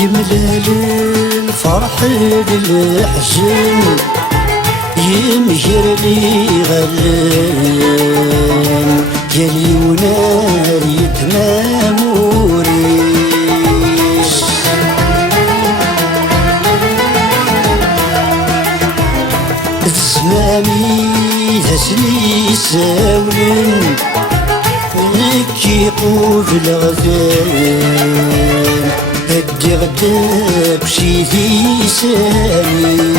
يملال الفرح بالحزن يمجر لي غلان جالي ونار يتمام وريش الزمامي هسني ساولن لكي قوف الغزال بدي غداك شي ذي ساميس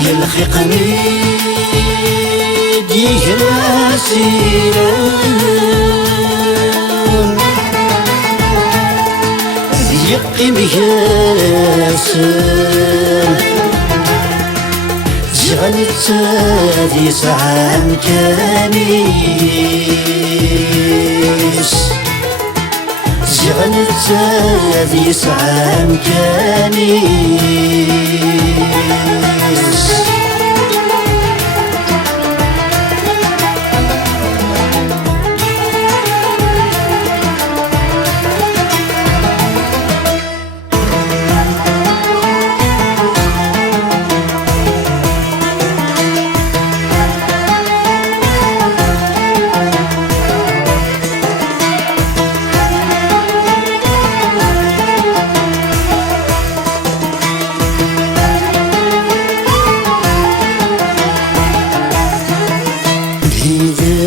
يلخقني ديك الاسيران يقي مياسان زغلت ذي سعام كانيس زغلت ذي سعام كانيس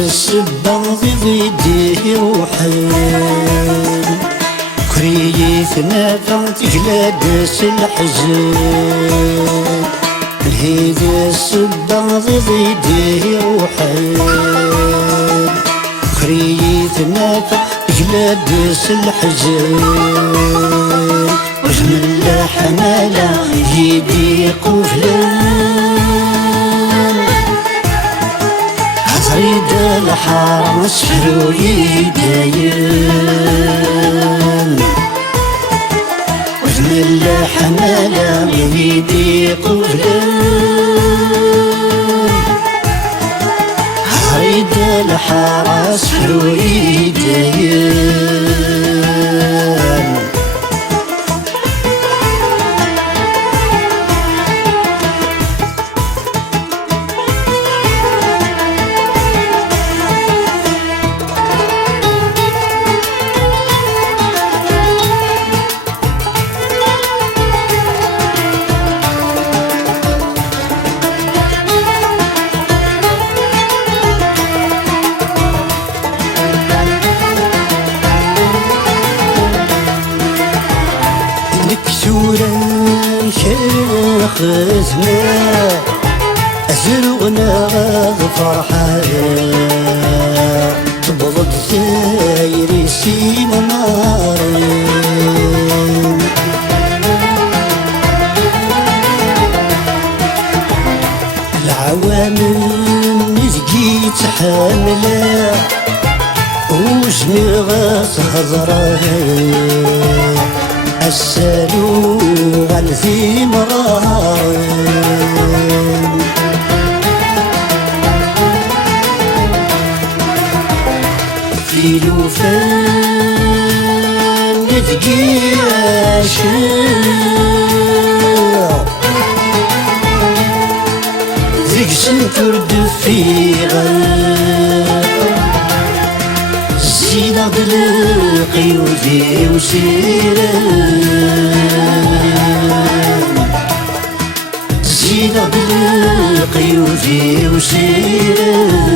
السباض ضدي روحان كريثنا تجلدس الحزن الهيدي السباض ضدي روحان كريثنا تجلدس الحزن وجن الحمالة يدي قفلان عيد الحرم سحرو يداين وزن الحمالة يدي قفلان عيد الحرم سحرو يداين مكسورة خزنا أزرقنا فرحان تبضد سايري سيما نارين العوامل نزقيت حاملة وجني غاص هضران السالو غالذي مرارين في لوفان نتقي عشاق ذيك سنترد في غاب زينة ضلقي وذي وسيران زينة ضلقي ذي وسيران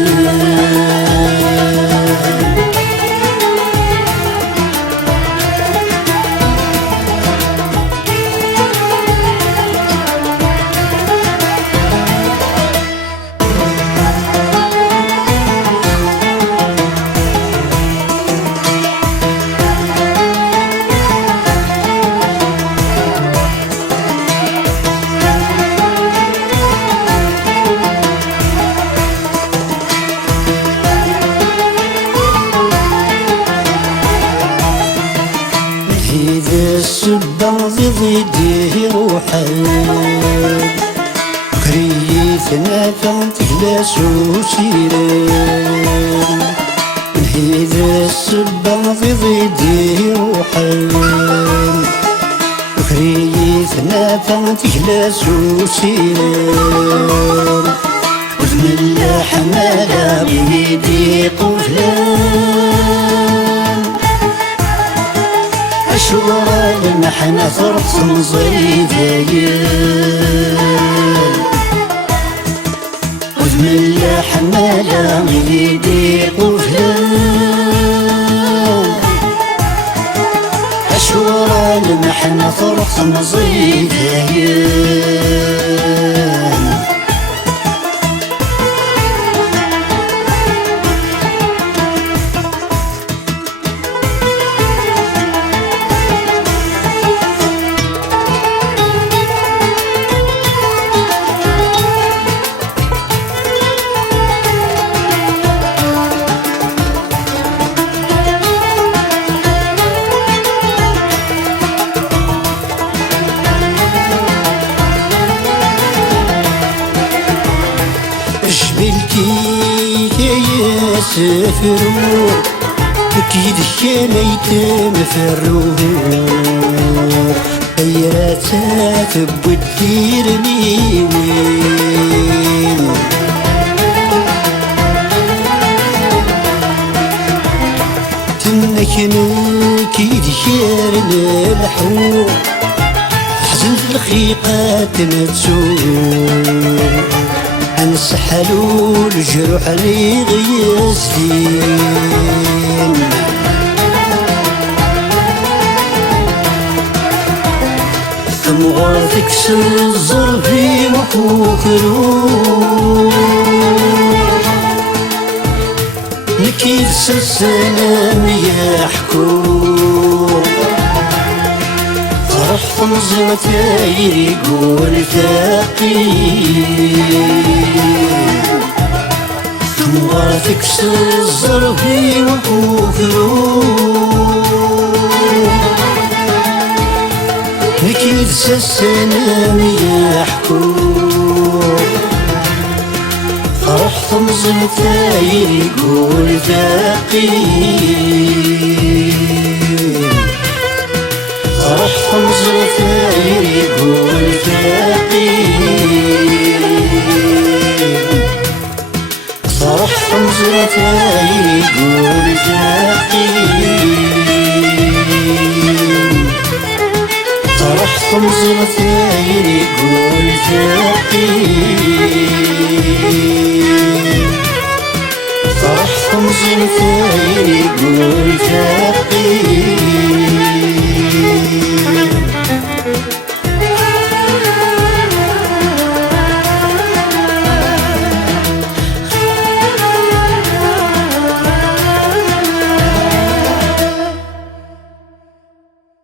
إذا السبة ضدي روحان كريثنا تغلاس وسيران إذا السبة ضدي روحان كريثنا تغلاس وسيران وزن الحمالة بيدي قفلان أشوار المحنة فرط مزيدين وزن الحمالة بيدي قفلان أشوار المحنة فرط مزيدين يا سفرو أكيد كانيت مفرو يا تثب تديرني وين تنكن كيد كارنا الحور حزن في الخيقات نتسوق نسحلو الجروح اللي غياسين ثمغاتك سنزر في وحوكرو نكيد سلسلام يحكو فرح تنظمة يقول ثقيل ثمرتك سزر في وحوكرو نكيد سلسلام يحكو فرح تنظمة يقول ثقيل فرح تنظمة يقول ثقيل فرح تنظمة يقول ثقيل فرح تنظمة يقول ثقيل فرح تنظمة يقول ثقيل